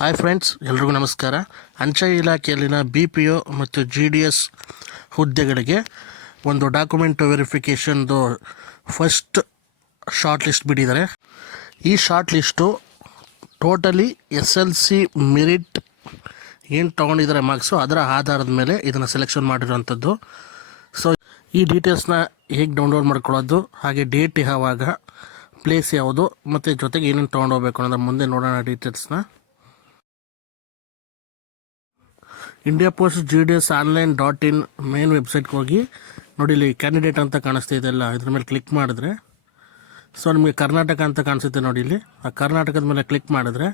Hi friends, ಎಲ್ರಿಗೂ ನಮಸ್ಕಾರ. ಅಂಚೆ ಇಲಾಖೆಯಲ್ಲಿನ BPO ಮತ್ತು GDS ಹುದ್ದೆಗಳಿಗೆ ಒಂದು ಡಾಕ್ಯುಮೆಂಟ್ ವೆರಿಫಿಕೇಷನ್ದು ಫಸ್ಟ್ ಶಾರ್ಟ್ ಲಿಸ್ಟ್ ಬಿಟ್ಟಿದ್ದಾರೆ. ಈ short list totally SLC merit ಏನು ತೊಗೊಂಡಿದ್ದಾರೆ ಮಾರ್ಕ್ಸು, ಅದರ ಆಧಾರದ ಮೇಲೆ ಇದನ್ನು ಸೆಲೆಕ್ಷನ್ ಮಾಡಿರೋವಂಥದ್ದು. ಸೊ ಈ ಡೀಟೇಲ್ಸ್ನ ಹೇಗೆ ಡೌನ್ಲೋಡ್ ಮಾಡ್ಕೊಳ್ಳೋದು, ಹಾಗೆ ಡೇಟ್ ಯಾವಾಗ, ಪ್ಲೇಸ್ ಯಾವುದು, ಮತ್ತು ಜೊತೆಗೆ ಏನೇನು ತೊಗೊಂಡೋಗ್ಬೇಕು ಅನ್ನೋದ್ರ ಮುಂದೆ ನೋಡೋಣ ಡೀಟೇಲ್ಸ್ನ. India post GDS online.in main ವೆಬ್ಸೈಟ್ಗೆ ಹೋಗಿ ನೋಡಿ, ಇಲ್ಲಿ ಕ್ಯಾಂಡಿಡೇಟ್ ಅಂತ ಕಾಣಿಸ್ತಾ ಇದೆಲ್ಲ, ಇದ್ರ ಮೇಲೆ ಕ್ಲಿಕ್ ಮಾಡಿದ್ರೆ ಸೊ ನಿಮಗೆ ಕರ್ನಾಟಕ ಅಂತ ಕಾಣಿಸುತ್ತೆ ನೋಡಿ. ಇಲ್ಲಿ ಆ ಕರ್ನಾಟಕದ ಮೇಲೆ ಕ್ಲಿಕ್ ಮಾಡಿದ್ರೆ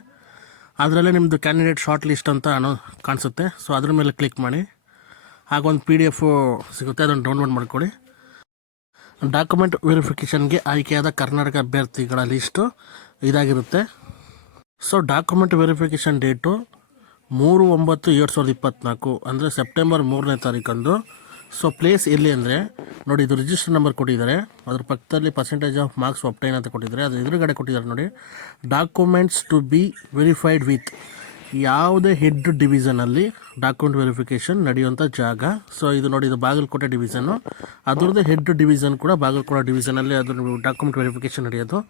ಅದರಲ್ಲೇ ನಿಮ್ಮದು ಕ್ಯಾಂಡಿಡೇಟ್ ಶಾರ್ಟ್ ಲಿಸ್ಟ್ ಅಂತ ಕಾಣಿಸುತ್ತೆ. ಸೊ ಅದ್ರ ಮೇಲೆ ಕ್ಲಿಕ್ ಮಾಡಿ, ಹಾಗೊಂದು PDF ಸಿಗುತ್ತೆ, ಅದನ್ನು ಡೌನ್ಲೋಡ್ ಮಾಡ್ಕೊಳ್ಳಿ. ಡಾಕ್ಯುಮೆಂಟ್ ವೆರಿಫಿಕೇಷನ್ಗೆ ಆಯ್ಕೆಯಾದ ಕರ್ನಾಟಕ ಅಭ್ಯರ್ಥಿಗಳ ಲಿಸ್ಟು ಇದಾಗಿರುತ್ತೆ. ಸೊ ಡಾಕ್ಯುಮೆಂಟ್ ವೆರಿಫಿಕೇಷನ್ ಡೇಟು 3/9/2024 ಅಂದರೆ ಸೆಪ್ಟೆಂಬರ್ 3ನೇ ತಾರೀಕಂದು. ಸೊ ಪ್ಲೇಸ್ ಎಲ್ಲಿ ಅಂದರೆ ನೋಡಿ, ಇದು ರಿಜಿಸ್ಟರ್ ನಂಬರ್ ಕೊಟ್ಟಿದ್ದಾರೆ, ಅದ್ರ ಪಕ್ಕದಲ್ಲಿ ಪರ್ಸೆಂಟೇಜ್ ಆಫ್ ಮಾರ್ಕ್ಸ್ ಒಬ್ಟೈನ್ ಅಂತ ಕೊಟ್ಟಿದ್ದಾರೆ, ಅದು ಎದುರುಗಡೆ ಕೊಟ್ಟಿದ್ದಾರೆ ನೋಡಿ, documents to be verified with. ಯಾವುದೇ ಹೆಡ್ ಡಿವಿಷನಲ್ಲಿ ಡಾಕ್ಯುಮೆಂಟ್ ವೆರಿಫಿಕೇಷನ್ ನಡೆಯುವಂಥ ಜಾಗ. ಸೊ ಇದು ನೋಡಿ, ಇದು ಬಾಗಲಕೋಟೆ ಡಿವಿಷನ್ನು, ಅದರದ್ದು ಹೆಡ್ ಡಿವಿಷನ್ ಕೂಡ ಬಾಗಲಕೋಟೆ ಡಿವಿಷನಲ್ಲಿ ಅದ್ರ ಡಾಕ್ಯುಮೆಂಟ್ ವೆರಿಫಿಕೇಷನ್ ನಡೆಯೋದು.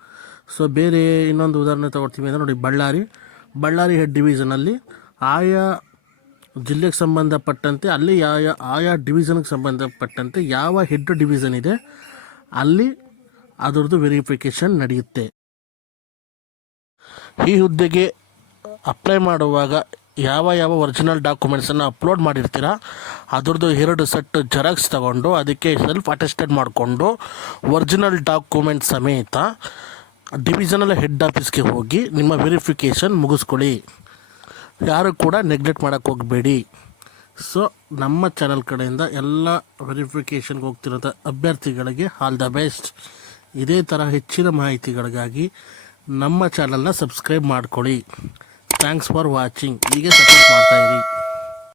ಸೊ ಬೇರೆ ಇನ್ನೊಂದು ಉದಾಹರಣೆ ತೊಗೊಳ್ತೀವಿ ಅಂದರೆ ನೋಡಿ, ಬಳ್ಳಾರಿ ಹೆಡ್ ಡಿವಿಷನಲ್ಲಿ ಆಯಾ ಜಿಲ್ಲೆಗೆ ಸಂಬಂಧಪಟ್ಟಂತೆ ಅಲ್ಲಿ ಆಯಾ ಡಿವಿಷನ್ಗೆ ಸಂಬಂಧಪಟ್ಟಂತೆ ಯಾವ ಹೆಡ್ ಡಿವಿಷನ್ ಇದೆ ಅಲ್ಲಿ ಅದರದ್ದು ವೆರಿಫಿಕೇಷನ್ ನಡೆಯುತ್ತೆ. ಈ ಹುದ್ದೆಗೆ ಅಪ್ಲೈ ಮಾಡುವಾಗ ಯಾವ ಒರಿಜಿನಲ್ ಡಾಕ್ಯುಮೆಂಟ್ಸನ್ನು ಅಪ್ಲೋಡ್ ಮಾಡಿರ್ತೀರ ಅದರದ್ದು 2 ಸೆಟ್ ಜೆರಾಕ್ಸ್ ತಗೊಂಡು ಅದಕ್ಕೆ ಸೆಲ್ಫ್ ಅಟೆಸ್ಟೆಡ್ ಮಾಡಿಕೊಂಡು ಒರಿಜಿನಲ್ ಡಾಕ್ಯುಮೆಂಟ್ ಸಮೇತ ಡಿವಿಷನಲ್ ಹೆಡ್ ಆಫೀಸ್ಗೆ ಹೋಗಿ ನಿಮ್ಮ ವೆರಿಫಿಕೇಷನ್ ಮುಗಿಸ್ಕೊಳ್ಳಿ. ಯಾರು ಕೂಡ ನೆಗ್ಲೆಕ್ಟ್ ಮಾಡೋಕ್ಕೆ ಹೋಗಬೇಡಿ. ಸೊ ನಮ್ಮ ಚಾನಲ್ ಕಡೆಯಿಂದ ಎಲ್ಲ ವೆರಿಫಿಕೇಷನ್ಗೆ ಹೋಗ್ತಿರೋಂಥ ಅಭ್ಯರ್ಥಿಗಳಿಗೆ ಆಲ್ ದ ಬೆಸ್ಟ್. ಇದೇ ಥರ ಹೆಚ್ಚಿನ ಮಾಹಿತಿಗಳಿಗಾಗಿ ನಮ್ಮ ಚಾನಲ್ನ ಸಬ್ಸ್ಕ್ರೈಬ್ ಮಾಡ್ಕೊಳ್ಳಿ. Thanks for watching. ಹೀಗೆ ಸಪೋರ್ಟ್ ಮಾಡ್ತಾಯಿರಿ.